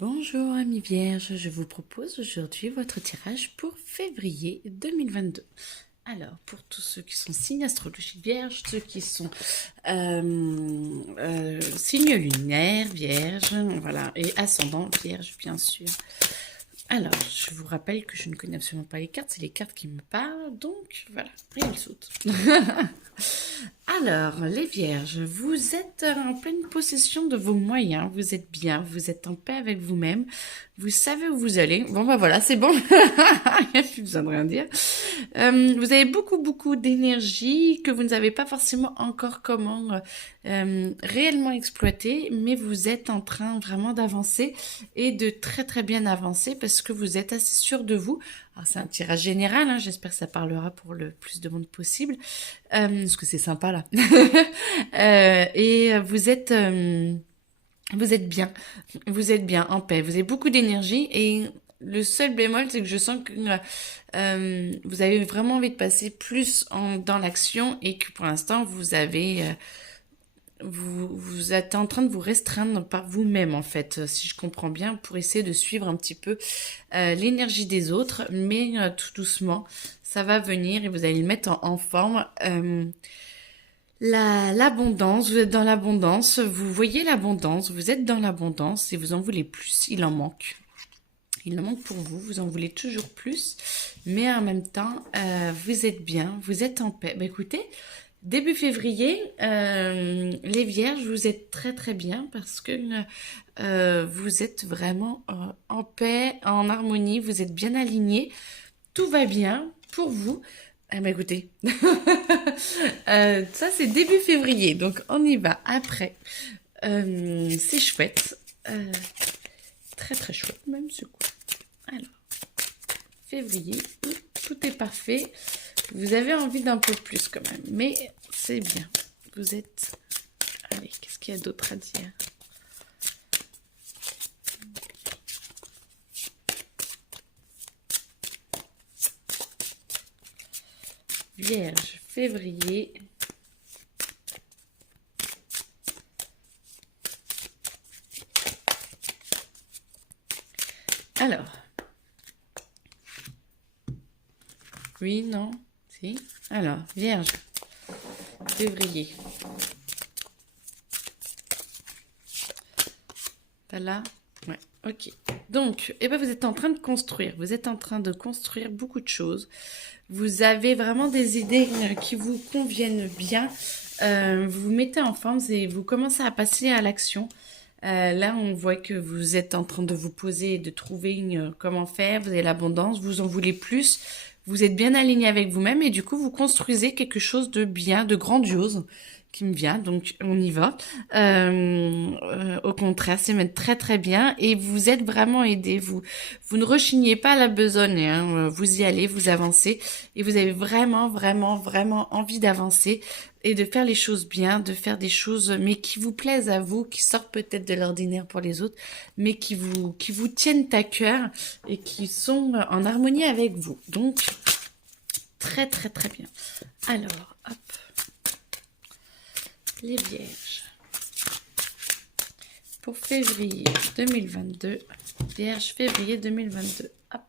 Bonjour amis vierges, je vous propose aujourd'hui votre tirage pour février 2022. Alors, pour tous ceux qui sont signes astrologiques vierges, ceux qui sont signes lunaires vierges, voilà, et ascendant vierge bien sûr. Alors, je vous rappelle que je ne connais absolument pas les cartes, c'est les cartes qui me parlent, donc voilà, rien ne saute. Alors, les vierges, vous êtes en pleine possession de vos moyens, vous êtes bien, vous êtes en paix avec vous-même, vous savez où vous allez. Bon, bah voilà, c'est bon, il n'y a plus besoin de rien dire. Vous avez beaucoup d'énergie que vous ne savez pas forcément encore comment réellement exploiter, mais vous êtes en train vraiment d'avancer et de très bien avancer parce que vous êtes assez sûr de vous. Alors c'est un tirage général, hein, j'espère que ça parlera pour le plus de monde possible, parce que c'est sympa là. Et vous êtes bien en paix, vous avez beaucoup d'énergie et le seul bémol, c'est que je sens que vous avez vraiment envie de passer plus dans l'action et que pour l'instant, vous êtes en train de vous restreindre par vous-même, en fait, si je comprends bien, pour essayer de suivre un petit peu l'énergie des autres, mais tout doucement, ça va venir et vous allez le mettre en forme. L'abondance, vous êtes dans l'abondance, vous voyez l'abondance, vous êtes dans l'abondance et vous en voulez plus, il en manque. Il en manque pour vous, vous en voulez toujours plus, mais en même temps, vous êtes bien, vous êtes en paix. Bah, écoutez, début février, les vierges, vous êtes très bien parce que vous êtes vraiment en paix, en harmonie, vous êtes bien alignés, tout va bien pour vous. Ah bah écoutez, ça c'est début février, donc on y va après. C'est chouette, très chouette même ce coup. Alors, février, tout est parfait. Vous avez envie d'un peu plus quand même, mais c'est bien. Vous êtes... Allez, qu'est-ce qu'il y a d'autre à dire? Vierge, février. Alors. Oui, non, si. Alors, vierge, février. Pas là? Ouais, ok. Donc, eh ben, vous êtes en train de construire. Vous êtes en train de construire beaucoup de choses. Vous avez vraiment des idées qui vous conviennent bien. Vous vous mettez en forme et vous commencez à passer à l'action. Là, on voit que vous êtes en train de vous poser et de trouver comment faire. Vous avez l'abondance, vous en voulez plus. Vous êtes bien aligné avec vous-même et du coup, vous construisez quelque chose de bien, de grandiose qui me vient. Donc, on y va. Au contraire, c'est même très bien et vous êtes vraiment aidé. Vous ne rechignez pas à la besogne. Hein. Vous y allez, vous avancez et vous avez vraiment envie d'avancer et de faire les choses bien, de faire des choses mais qui vous plaisent à vous, qui sortent peut-être de l'ordinaire pour les autres, mais qui vous tiennent à cœur et qui sont en harmonie avec vous. Donc, très bien. Alors, hop, les vierges. Pour février 2022, vierge février 2022, hop.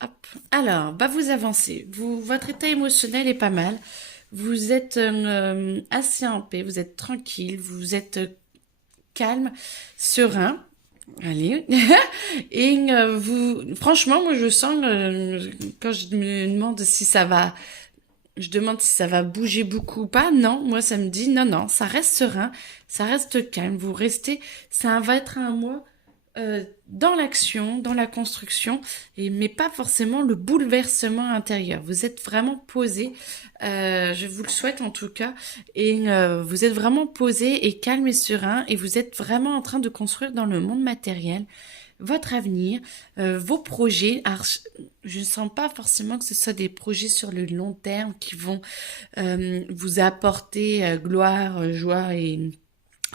Hop. Alors, bah vous avancez. Votre état émotionnel est pas mal. Vous êtes assez en paix, vous êtes tranquille, vous êtes calme, serein. Allez. Et franchement, moi je sens, quand je me demande si ça va, je demande si ça va bouger beaucoup ou pas. Non, moi ça me dit non, ça reste serein, ça reste calme. Vous restez, ça va être un mois dans l'action, dans la construction, mais pas forcément le bouleversement intérieur. Vous êtes vraiment posé, je vous le souhaite en tout cas, et vous êtes vraiment posé et calme et serein, et vous êtes vraiment en train de construire dans le monde matériel votre avenir, vos projets. Alors, je ne sens pas forcément que ce soit des projets sur le long terme qui vont vous apporter gloire, joie et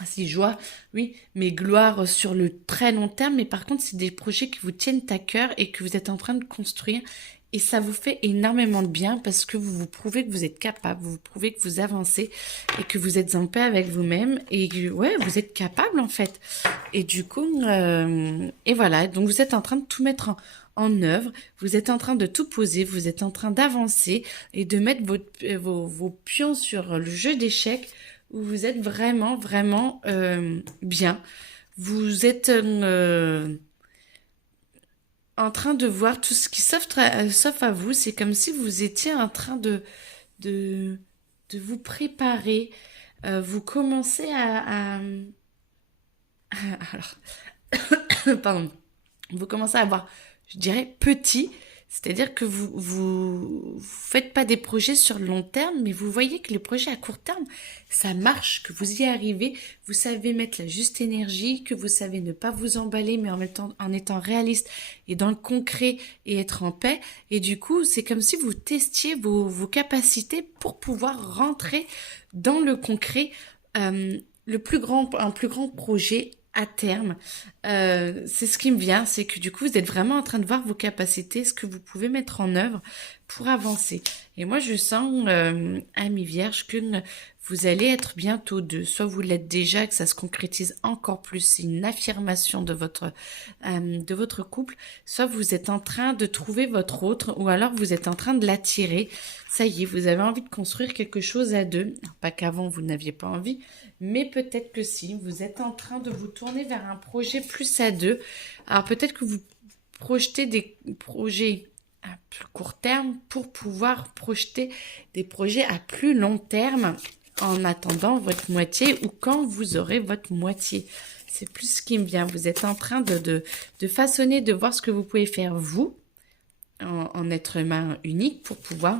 si joie, oui, mais gloire sur le très long terme. Mais par contre, c'est des projets qui vous tiennent à cœur et que vous êtes en train de construire Et ça vous fait énormément de bien parce que vous vous prouvez que vous êtes capable, vous vous prouvez que vous avancez et que vous êtes en paix avec vous-même et que, ouais, vous êtes capable en fait. Et du coup, et voilà, donc vous êtes en train de tout mettre en œuvre, vous êtes en train de tout poser, vous êtes en train d'avancer et de mettre vos pions sur le jeu d'échecs où vous êtes vraiment, vraiment bien. Vous êtes en train de voir tout ce qui s'offre à vous. C'est comme si vous étiez en train de, de vous préparer. Vous commencez alors, pardon. Vous commencez à avoir, je dirais, petit. C'est-à-dire que vous faites pas des projets sur le long terme, mais vous voyez que les projets à court terme, ça marche, que vous y arrivez, vous savez mettre la juste énergie, que vous savez ne pas vous emballer, mais en même temps, en étant réaliste et dans le concret et être en paix. Et du coup, c'est comme si vous testiez vos capacités pour pouvoir rentrer dans le concret, un plus grand projet à terme. C'est ce qui me vient, c'est que du coup, vous êtes vraiment en train de voir vos capacités, ce que vous pouvez mettre en œuvre pour avancer. Et moi, je sens, ami Vierge, que vous allez être bientôt deux. Soit vous l'êtes déjà, que ça se concrétise encore plus, c'est une affirmation de votre couple. Soit vous êtes en train de trouver votre autre, ou alors vous êtes en train de l'attirer. Ça y est, vous avez envie de construire quelque chose à deux. Pas qu'avant, vous n'aviez pas envie, mais peut-être que si, vous êtes en train de vous tourner vers un projet plus à deux. Alors peut-être que vous projetez des projets à plus court terme pour pouvoir projeter des projets à plus long terme en attendant votre moitié ou quand vous aurez votre moitié. C'est plus ce qui me vient. Vous êtes en train de façonner, de voir ce que vous pouvez faire vous en être humain unique pour pouvoir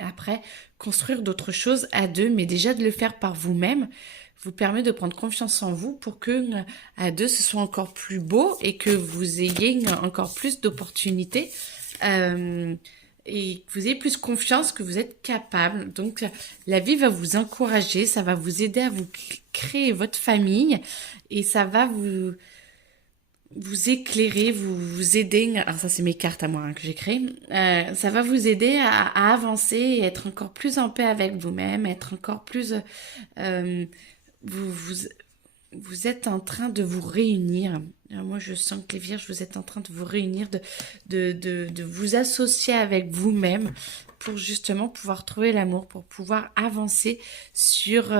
après construire d'autres choses à deux, mais déjà de le faire par vous-même vous permet de prendre confiance en vous pour que à deux ce soit encore plus beau et que vous ayez encore plus d'opportunités et que vous ayez plus confiance que vous êtes capable. Donc la vie va vous encourager, ça va vous aider à vous créer votre famille et ça va vous éclairer, vous aider. Alors ça c'est mes cartes à moi hein, que j'ai créées. Ça va vous aider à avancer et être encore plus en paix avec vous-même, être encore plus vous, vous, vous êtes en train de vous réunir. Alors moi, je sens que les vierges, vous êtes en train de vous réunir, de vous associer avec vous-même pour justement pouvoir trouver l'amour, pour pouvoir avancer sur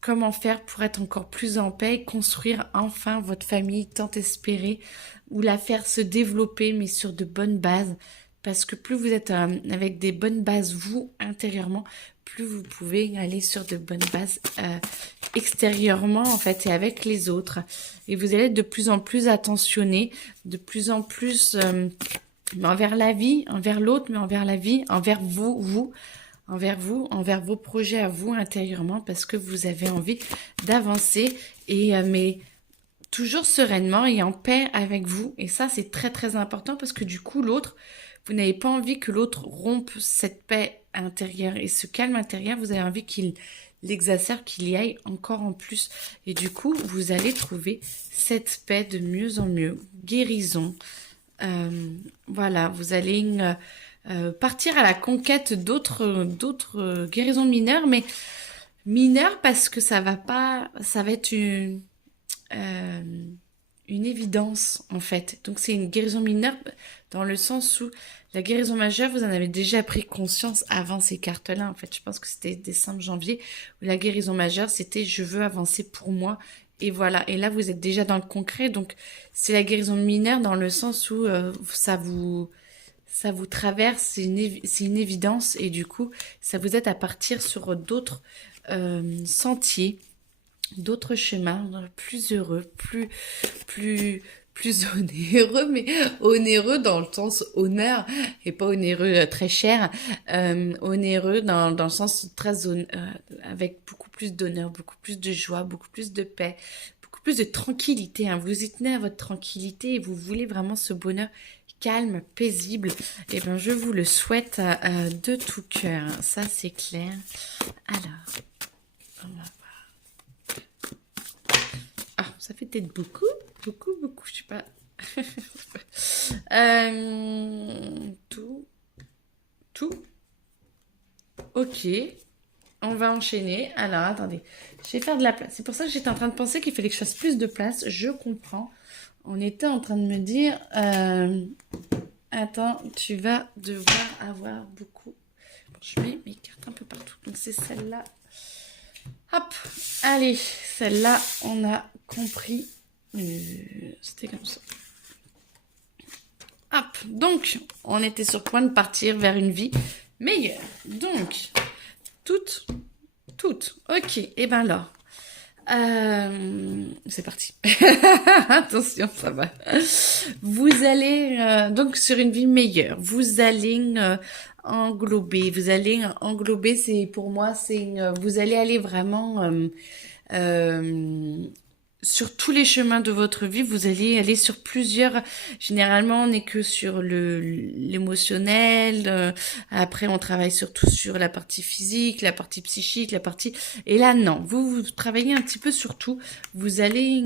comment faire pour être encore plus en paix et construire enfin votre famille tant espérée ou la faire se développer mais sur de bonnes bases. Parce que plus vous êtes avec des bonnes bases, vous, intérieurement, plus vous pouvez aller sur de bonnes bases extérieurement, en fait, et avec les autres. Et vous allez être de plus en plus attentionné, de plus en plus envers la vie, envers l'autre, mais envers la vie, envers envers vos projets à vous intérieurement, parce que vous avez envie d'avancer, et mais toujours sereinement et en paix avec vous. Et ça, c'est très très important parce que du coup, l'autre, vous n'avez pas envie que l'autre rompe cette paix intérieure et ce calme intérieur. Vous avez envie qu'il l'exacerbe, qu'il y aille encore en plus. Et du coup, vous allez trouver cette paix de mieux en mieux. Guérison. Voilà, vous allez partir à la conquête d'autres guérisons mineures, mais mineures parce que ça va être euh, une évidence en fait. Donc c'est une guérison mineure dans le sens où la guérison majeure, vous en avez déjà pris conscience avant ces cartes-là. En fait, je pense que c'était décembre, janvier, où la guérison majeure, c'était je veux avancer pour moi. Et voilà. Et là, vous êtes déjà dans le concret. Donc, c'est la guérison mineure dans le sens où ça vous traverse, c'est une évidence. Et du coup, ça vous aide à partir sur d'autres sentiers, d'autres chemins plus heureux, plus onéreux, mais onéreux dans le sens honneur et pas onéreux très cher, onéreux dans le sens très avec beaucoup plus d'honneur, beaucoup plus de joie, beaucoup plus de paix, beaucoup plus de tranquillité. Hein. Vous y tenez à votre tranquillité et vous voulez vraiment ce bonheur calme, paisible. Et ben je vous le souhaite de tout cœur. Ça c'est clair. Alors, on va ça fait peut-être beaucoup, je sais pas. Tout. tout. Ok. On va enchaîner. Alors, attendez. Je vais faire de la place. C'est pour ça que j'étais en train de penser qu'il fallait que je fasse plus de place. Je comprends. On était en train de me dire... attends, tu vas devoir avoir beaucoup... Bon, je mets mes cartes un peu partout. Donc, c'est celle-là. Hop. Allez, celle-là, on a compris. C'était comme ça. Hop. Donc, on était sur le point de partir vers une vie meilleure. Donc... Toutes. Ok. Et ben alors. C'est parti. Attention, ça va. Vous allez donc sur une vie meilleure. Vous allez englober. C'est pour moi, vous allez aller vraiment sur tous les chemins de votre vie, vous allez aller sur plusieurs. Généralement, on n'est que sur l'émotionnel. Après, on travaille surtout sur la partie physique, la partie psychique, la partie. Et là, non. Vous travaillez un petit peu sur tout. Vous allez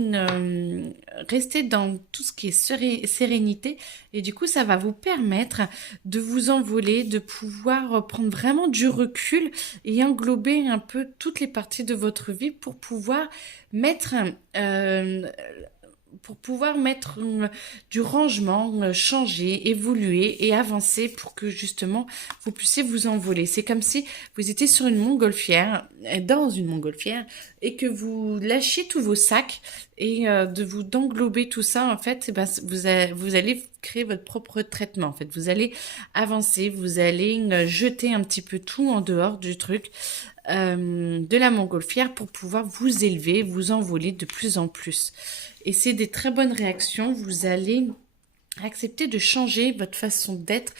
rester dans tout ce qui est sérénité. Et du coup, ça va vous permettre de vous envoler, de pouvoir prendre vraiment du recul et englober un peu toutes les parties de votre vie pour pouvoir mettre du rangement, changer, évoluer et avancer pour que justement vous puissiez vous envoler. C'est comme si vous étiez sur une montgolfière, dans une montgolfière, et que vous lâchiez tous vos sacs et d'englober tout ça. En fait, vous allez créer votre propre traitement. En fait, vous allez avancer, vous allez jeter un petit peu tout en dehors du truc. De la montgolfière pour pouvoir vous élever, vous envoler de plus en plus. Et c'est des très bonnes réactions. Vous allez accepter de changer votre façon d'être,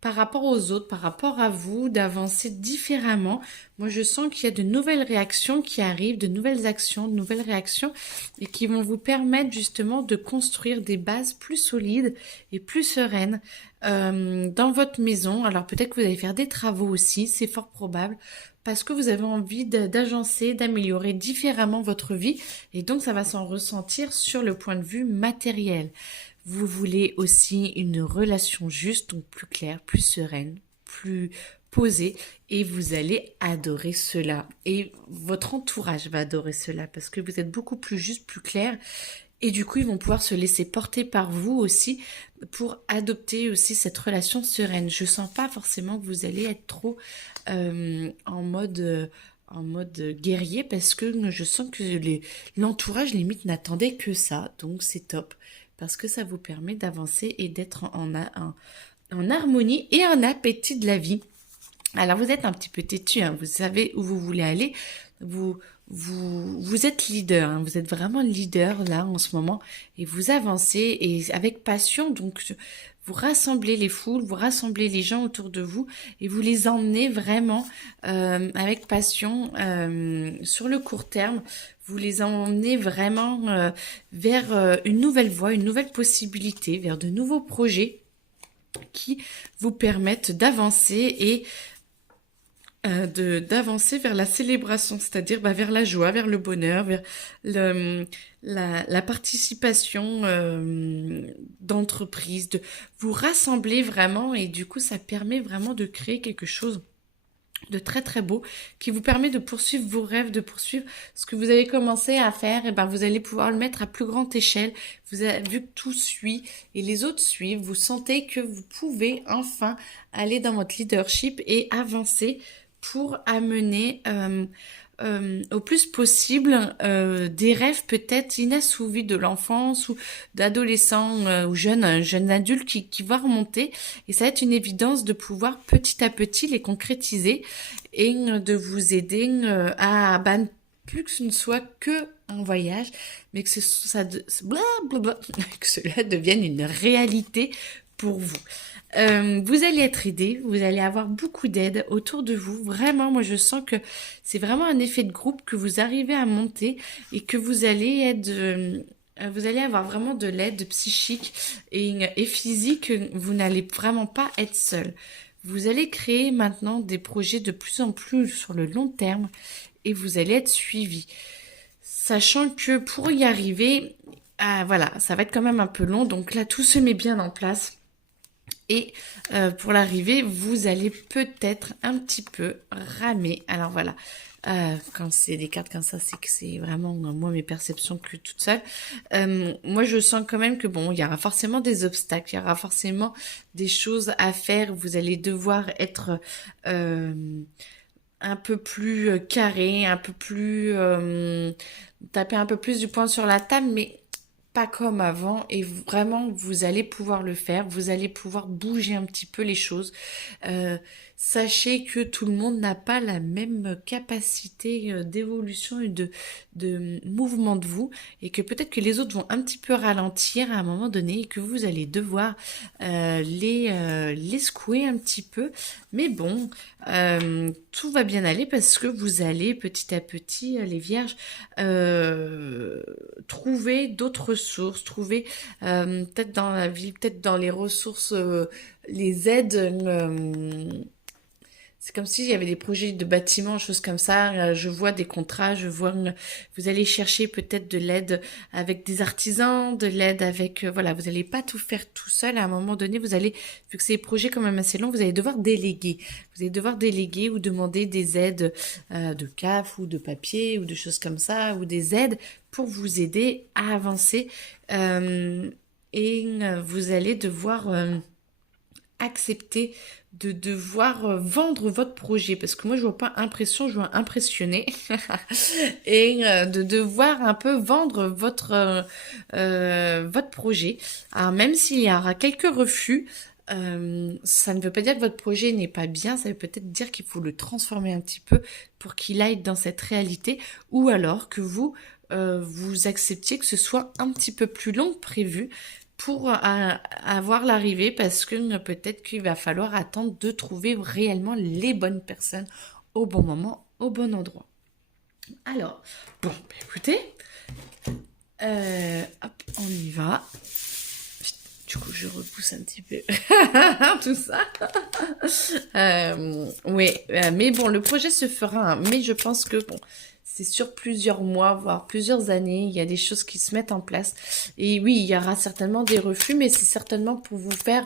par rapport aux autres, par rapport à vous, d'avancer différemment. Moi, je sens qu'il y a de nouvelles réactions qui arrivent, de nouvelles actions, de nouvelles réactions et qui vont vous permettre justement de construire des bases plus solides et plus sereines dans votre maison. Alors peut-être que vous allez faire des travaux aussi, c'est fort probable, parce que vous avez envie d'agencer, d'améliorer différemment votre vie et donc ça va s'en ressentir sur le point de vue matériel. Vous voulez aussi une relation juste, donc plus claire, plus sereine, plus posée et vous allez adorer cela. Et votre entourage va adorer cela parce que vous êtes beaucoup plus juste, plus clair et du coup ils vont pouvoir se laisser porter par vous aussi pour adopter aussi cette relation sereine. Je sens pas forcément que vous allez être trop en mode guerrier parce que je sens que l'entourage limite n'attendait que ça, donc c'est top. Parce que ça vous permet d'avancer et d'être en harmonie et en appétit de la vie. Alors vous êtes un petit peu têtu, hein, vous savez où vous voulez aller, vous êtes leader, hein, vous êtes vraiment leader là en ce moment et vous avancez et avec passion, donc vous rassemblez les foules, vous rassemblez les gens autour de vous et vous les emmenez vraiment avec passion sur le court terme. Vous les emmenez vraiment vers une nouvelle voie, une nouvelle possibilité, vers de nouveaux projets qui vous permettent d'avancer et d'avancer vers la célébration, c'est-à-dire vers la joie, vers le bonheur, vers la participation d'entreprise, de vous rassembler vraiment et du coup ça permet vraiment de créer quelque chose de très très beau qui vous permet de poursuivre vos rêves, de poursuivre ce que vous avez commencé à faire et vous allez pouvoir le mettre à plus grande échelle. Vous avez vu que tout suit et les autres suivent, vous sentez que vous pouvez enfin aller dans votre leadership et avancer pour amener au plus possible des rêves peut-être inassouvis de l'enfance ou d'adolescents ou jeunes adultes qui va remonter et ça va être une évidence de pouvoir petit à petit les concrétiser et de vous aider à plus que ce ne soit que un voyage mais que que cela devienne une réalité pour vous. Vous allez être aidé, vous allez avoir beaucoup d'aide autour de vous. Vraiment, moi je sens que c'est vraiment un effet de groupe que vous arrivez à monter et que vous allez avoir vraiment de l'aide psychique et physique. Vous n'allez vraiment pas être seul. Vous allez créer maintenant des projets de plus en plus sur le long terme et vous allez être suivi. Sachant que pour y arriver, voilà, ça va être quand même un peu long. Donc là, tout se met bien en place. Et pour l'arrivée, vous allez peut-être un petit peu ramer. Alors voilà, quand c'est des cartes comme ça, c'est que c'est vraiment moi mes perceptions que toute seule. Moi, je sens quand même que bon, il y aura forcément des obstacles, il y aura forcément des choses à faire. Vous allez devoir être euh, un peu plus carré, un peu plus taper un peu plus du poing sur la table, mais pas comme avant. Et vraiment, vous allez pouvoir le faire. Vous allez pouvoir bouger un petit peu les choses. Euh, Sachez que tout le monde n'a pas la même capacité d'évolution et de mouvement de vous, et que peut-être que les autres vont un petit peu ralentir à un moment donné et que vous allez devoir les secouer un petit peu. Mais bon, tout va bien aller parce que vous allez petit à petit, les vierges, trouver d'autres ressources, trouver peut-être dans la vie, peut-être dans les ressources, les aides. C'est comme s'il y avait des projets de bâtiments, choses comme ça. Je vois des contrats, je vois, vous allez chercher peut-être de l'aide avec des artisans, de l'aide avec, voilà, vous n'allez pas tout faire tout seul. À un moment donné, vous allez, vu que c'est des projets quand même assez longs, vous allez devoir déléguer. Vous allez devoir déléguer ou demander des aides de CAF ou de papier ou de choses comme ça, ou des aides pour vous aider à avancer. Vous allez devoir accepter de devoir vendre votre projet, parce que moi je vois pas impression, je vois impressionner. Et de devoir un peu vendre votre projet. Alors même s'il y aura quelques refus, ça ne veut pas dire que votre projet n'est pas bien, ça veut peut-être dire qu'il faut le transformer un petit peu pour qu'il aille dans cette réalité, ou alors que vous acceptiez que ce soit un petit peu plus long que prévu pour avoir l'arrivée, parce que peut-être qu'il va falloir attendre de trouver réellement les bonnes personnes au bon moment, au bon endroit. Alors, bon, bah écoutez, hop, on y va. Du coup, je repousse un petit peu tout ça. Oui, mais bon, le projet se fera, hein, mais je pense que bon, c'est sur plusieurs mois, voire plusieurs années, il y a des choses qui se mettent en place. Et oui, il y aura certainement des refus, mais c'est certainement pour vous faire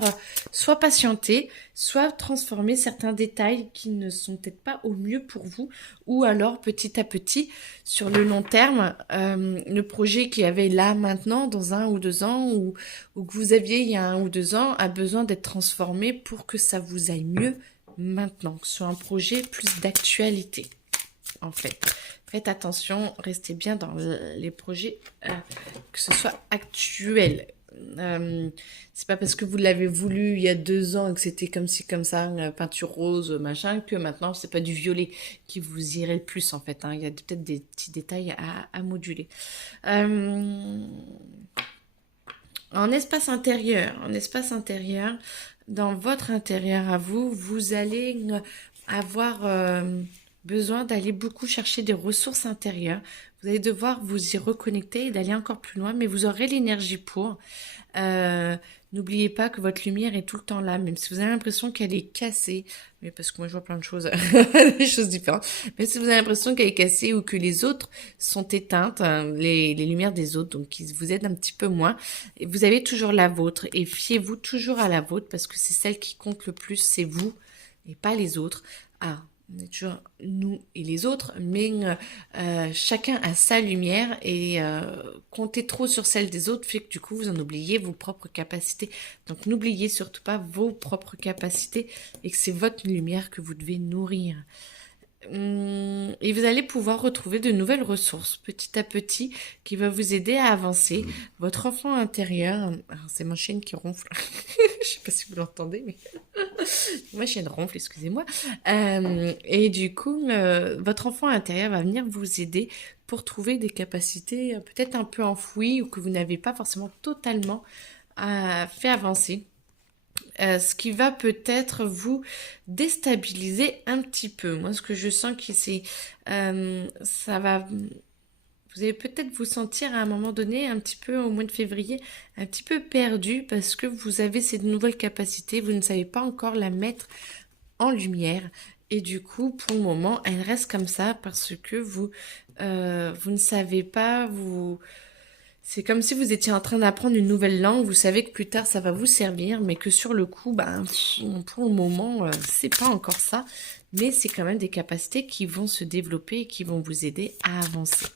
soit patienter, soit transformer certains détails qui ne sont peut-être pas au mieux pour vous, ou alors petit à petit, sur le long terme, le projet qui avait là maintenant, dans 1 ou 2 ans, ou que vous aviez il y a 1 ou 2 ans, a besoin d'être transformé pour que ça vous aille mieux maintenant, que ce soit un projet plus d'actualité, en fait. Faites attention, restez bien dans les projets, que ce soit actuel. C'est pas parce que vous l'avez voulu il y a 2 ans et que c'était comme ci, comme ça, peinture rose, machin, que maintenant c'est pas du violet qui vous irait le plus, en fait. Hein. Il y a peut-être des petits détails à moduler. En espace intérieur, dans votre intérieur à vous, vous allez avoir besoin d'aller beaucoup chercher des ressources intérieures. Vous allez devoir vous y reconnecter et d'aller encore plus loin, mais vous aurez l'énergie pour. Euh, N'oubliez pas que votre lumière est tout le temps là, même si vous avez l'impression qu'elle est cassée, mais parce que moi je vois plein de choses, des choses différentes. Mais si vous avez l'impression qu'elle est cassée ou que les autres sont éteintes, hein, les lumières des autres, donc qui vous aident un petit peu moins, et vous avez toujours la vôtre, et fiez-vous toujours à la vôtre parce que c'est celle qui compte le plus, c'est vous et pas les autres. Ah, on est toujours nous et les autres, mais chacun a sa lumière, et compter trop sur celle des autres fait que du coup vous en oubliez vos propres capacités. Donc n'oubliez surtout pas vos propres capacités et que c'est votre lumière que vous devez nourrir. Et vous allez pouvoir retrouver de nouvelles ressources petit à petit qui va vous aider à avancer. Votre enfant intérieur, alors c'est mon chien qui ronfle, je sais pas si vous l'entendez, mais ma chienne ronfle, excusez-moi. Et du coup, votre enfant intérieur va venir vous aider pour trouver des capacités peut-être un peu enfouies ou que vous n'avez pas forcément totalement fait avancer. Ce qui va peut-être vous déstabiliser un petit peu. Moi, ce que je sens que c'est, ça va, vous allez peut-être vous sentir à un moment donné, un petit peu au mois de février, un petit peu perdu parce que vous avez cette nouvelle capacité, vous ne savez pas encore la mettre en lumière. Et du coup, pour le moment, elle reste comme ça parce que vous ne savez pas, C'est comme si vous étiez en train d'apprendre une nouvelle langue, vous savez que plus tard ça va vous servir, mais que sur le coup, pour le moment, c'est pas encore ça, mais c'est quand même des capacités qui vont se développer et qui vont vous aider à avancer.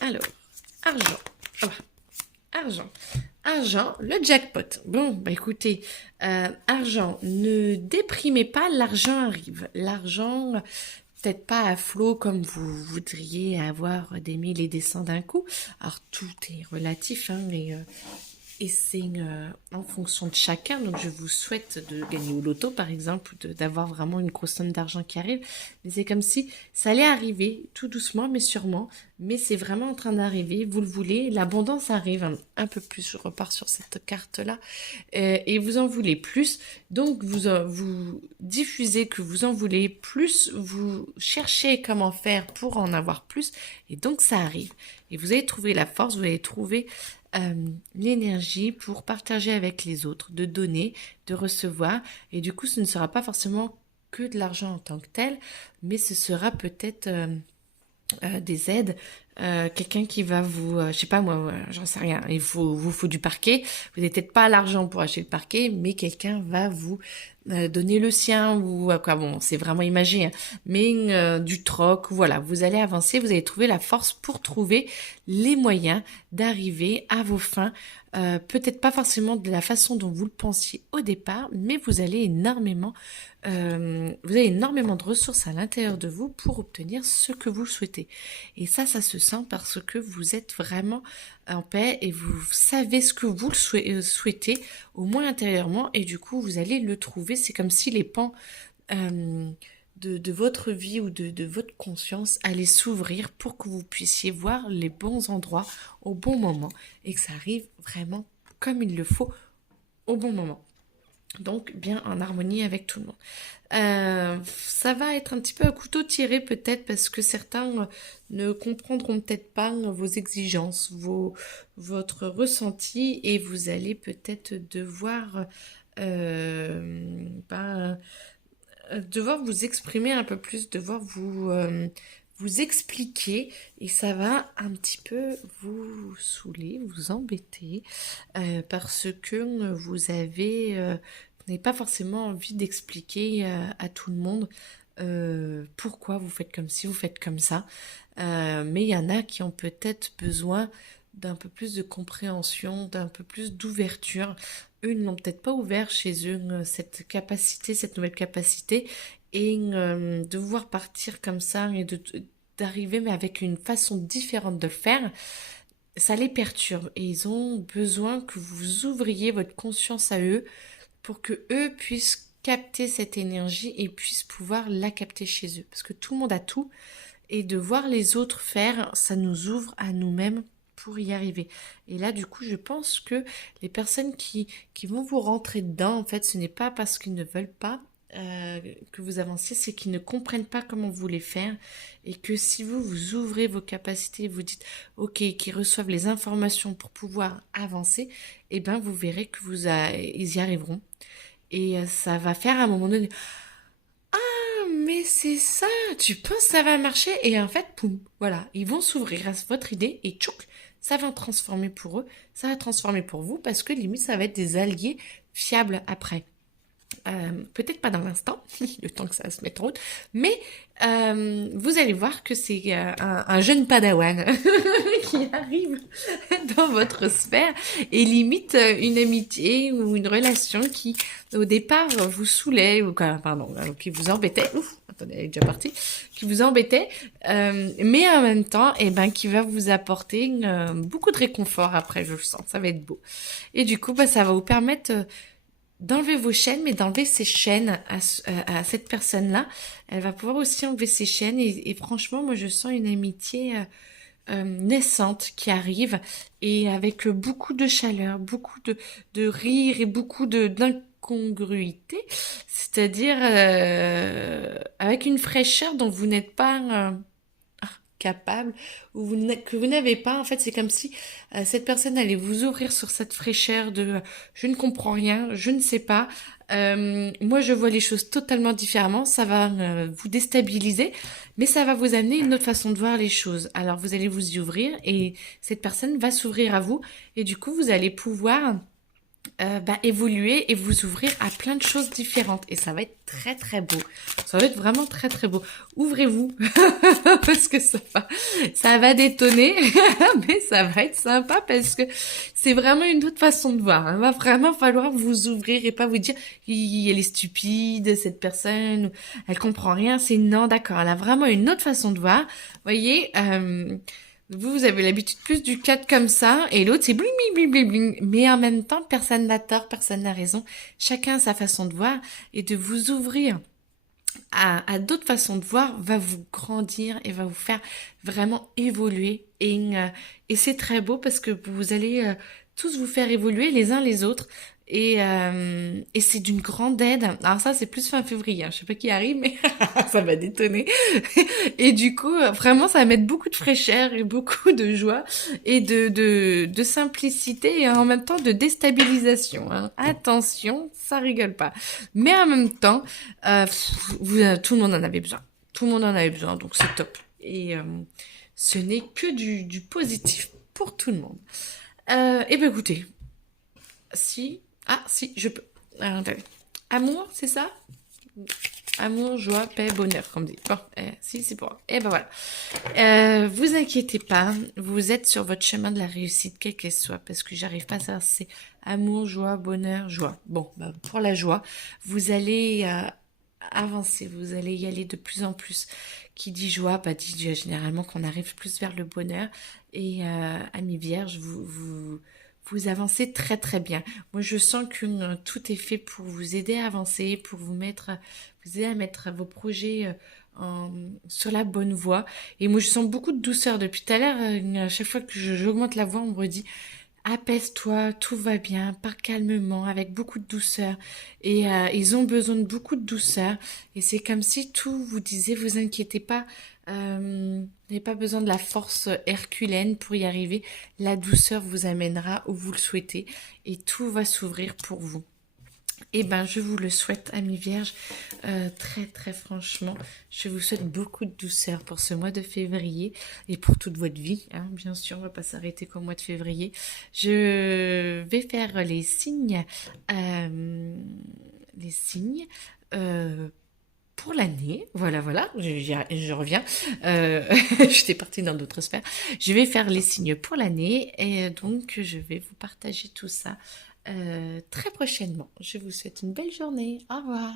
Alors, argent. Ah, argent. Argent, le jackpot. Bon, écoutez, argent, ne déprimez pas, l'argent arrive. L'argent, peut-être pas à flot comme vous voudriez avoir des 1000 et des cents d'un coup. Alors, tout est relatif, hein, et c'est en fonction de chacun. Donc, je vous souhaite de gagner au loto, par exemple, d'avoir vraiment une grosse somme d'argent qui arrive. Mais c'est comme si ça allait arriver tout doucement, mais sûrement. Mais c'est vraiment en train d'arriver. Vous le voulez. L'abondance arrive un peu plus. Je repars sur cette carte-là. Et vous en voulez plus. Donc, vous diffusez que vous en voulez plus. Vous cherchez comment faire pour en avoir plus. Et donc, ça arrive. Et vous allez trouver la force. Vous allez trouver l'énergie pour partager avec les autres, de donner, de recevoir. Et du coup, ce ne sera pas forcément que de l'argent en tant que tel, mais ce sera peut-être des aides. Quelqu'un qui va vous, je sais pas moi, j'en sais rien, vous faut du parquet. Vous n'avez peut-être pas l'argent pour acheter le parquet, mais quelqu'un va vous donner le sien ou quoi. Bon, c'est vraiment imagé, hein, mais du troc. Voilà, vous allez avancer, vous allez trouver la force pour trouver les moyens d'arriver à vos fins. Peut-être pas forcément de la façon dont vous le pensiez au départ, mais vous avez énormément de ressources à l'intérieur de vous pour obtenir ce que vous souhaitez. Et ça se sent parce que vous êtes vraiment en paix et vous savez ce que vous souhaitez, au moins intérieurement, et du coup, vous allez le trouver. C'est comme si les pans de votre vie ou de votre conscience allaient s'ouvrir pour que vous puissiez voir les bons endroits au bon moment et que ça arrive vraiment comme il le faut au bon moment. Donc bien en harmonie avec tout le monde. Ça va être un petit peu à couteau tiré peut-être parce que certains ne comprendront peut-être pas vos exigences, votre ressenti et vous allez peut-être devoir vous exprimer un peu plus, devoir vous expliquer et ça va un petit peu vous saouler, vous embêter parce que vous n'avez pas forcément envie d'expliquer à tout le monde pourquoi vous faites comme ci, vous faites comme ça. Mais il y en a qui ont peut-être besoin d'un peu plus de compréhension, d'un peu plus d'ouverture. Eux ils n'ont peut-être pas ouvert chez eux cette capacité, cette nouvelle capacité, et de voir partir comme ça et d'arriver mais avec une façon différente de le faire, ça les perturbe et ils ont besoin que vous ouvriez votre conscience à eux pour que eux puissent capter cette énergie et puissent pouvoir la capter chez eux. Parce que tout le monde a tout et de voir les autres faire, ça nous ouvre à nous-mêmes pour y arriver. Et là, du coup, je pense que les personnes qui vont vous rentrer dedans, en fait, ce n'est pas parce qu'ils ne veulent pas que vous avanciez, c'est qu'ils ne comprennent pas comment vous voulez faire et que si vous ouvrez vos capacités, vous dites ok, qu'ils reçoivent les informations pour pouvoir avancer, et ben vous verrez que ils y arriveront et ça va faire à un moment donné mais c'est ça, tu penses que ça va marcher et en fait, poum, voilà, ils vont s'ouvrir à votre idée et tchouk, ça va transformer pour eux, ça va transformer pour vous parce que limite ça va être des alliés fiables après. Peut-être pas dans l'instant, le temps que ça va se mettre en route, mais vous allez voir que c'est un jeune padawan qui arrive dans votre sphère et limite une amitié ou une relation qui, au départ, vous saoulait, ou quoi, pardon, qui vous embêtait, ouf, attendez, elle est déjà partie, qui vous embêtait, mais en même temps, eh ben, qui va vous apporter beaucoup de réconfort après, je le sens, ça va être beau. Et du coup, ça va vous permettre d'enlever vos chaînes, mais d'enlever ces chaînes à cette personne-là. Elle va pouvoir aussi enlever ses chaînes et franchement, moi, je sens une amitié naissante qui arrive et avec beaucoup de chaleur, beaucoup de rire et beaucoup d'incongruité, c'est-à-dire avec une fraîcheur dont vous n'êtes pas capable ou que vous n'avez pas. En fait, c'est comme si cette personne allait vous ouvrir sur cette fraîcheur de je ne comprends rien, je ne sais pas, Moi, je vois les choses totalement différemment. Ça va vous déstabiliser, mais ça va vous amener une autre façon de voir les choses. Alors, vous allez vous y ouvrir et cette personne va s'ouvrir à vous. Et du coup, vous allez pouvoir évoluer et vous ouvrir à plein de choses différentes. Et ça va être très très beau. Ça va être vraiment très très beau. Ouvrez-vous parce que ça va détonner, mais ça va être sympa parce que c'est vraiment une autre façon de voir. Il va vraiment falloir vous ouvrir et pas vous dire elle est stupide cette personne, elle comprend rien. C'est non, d'accord. Elle a vraiment une autre façon de voir. Voyez. Vous avez l'habitude plus du 4 comme ça, et l'autre c'est bling bling bling bling bling. Mais en même temps, personne n'a tort, personne n'a raison. Chacun a sa façon de voir, et de vous ouvrir à d'autres façons de voir va vous grandir et va vous faire vraiment évoluer. Et c'est très beau parce que vous allez tous vous faire évoluer les uns les autres. Et c'est d'une grande aide. Alors ça, c'est plus fin février. Hein. Je sais pas qui arrive, mais ça va détonner. Et du coup, vraiment, ça va mettre beaucoup de fraîcheur et beaucoup de joie et de simplicité et en même temps de déstabilisation. Hein. Attention, ça rigole pas. Mais en même temps, tout le monde en avait besoin. Tout le monde en avait besoin, donc c'est top. Et ce n'est que du positif pour tout le monde. Et ben écoutez, si, je peux. Alors, attendez. Amour, c'est ça? Amour, joie, paix, bonheur, comme dit. Bon, si, c'est pour. Et ben voilà. Vous inquiétez pas, vous êtes sur votre chemin de la réussite, quel qu'elle soit, parce que j'arrive pas à savoir si c'est amour, joie, bonheur, joie. Bon, pour la joie, vous allez avancer, vous allez y aller de plus en plus. Qui dit joie, dit généralement qu'on arrive plus vers le bonheur. Et amis vierges, vous avancez très très bien. Moi, je sens que tout est fait pour vous aider à avancer, pour vous aider à mettre vos projets sur la bonne voie. Et moi, je sens beaucoup de douceur depuis tout à l'heure. À chaque fois que j'augmente la voix, on me redit apaise-toi, tout va bien, pars calmement, avec beaucoup de douceur. Et ils ont besoin de beaucoup de douceur. Et c'est comme si tout vous disait, vous inquiétez pas, vous n'avez pas besoin de la force herculéenne pour y arriver. La douceur vous amènera où vous le souhaitez et tout va s'ouvrir pour vous. Eh ben, je vous le souhaite, amis vierges, très très franchement, je vous souhaite beaucoup de douceur pour ce mois de février et pour toute votre vie, hein, bien sûr, on va pas s'arrêter qu'au mois de février. Je vais faire les signes pour l'année. Voilà, voilà, je reviens. J'étais partie dans d'autres sphères. Je vais faire les signes pour l'année et donc je vais vous partager tout ça très prochainement. Je vous souhaite une belle journée. Au revoir.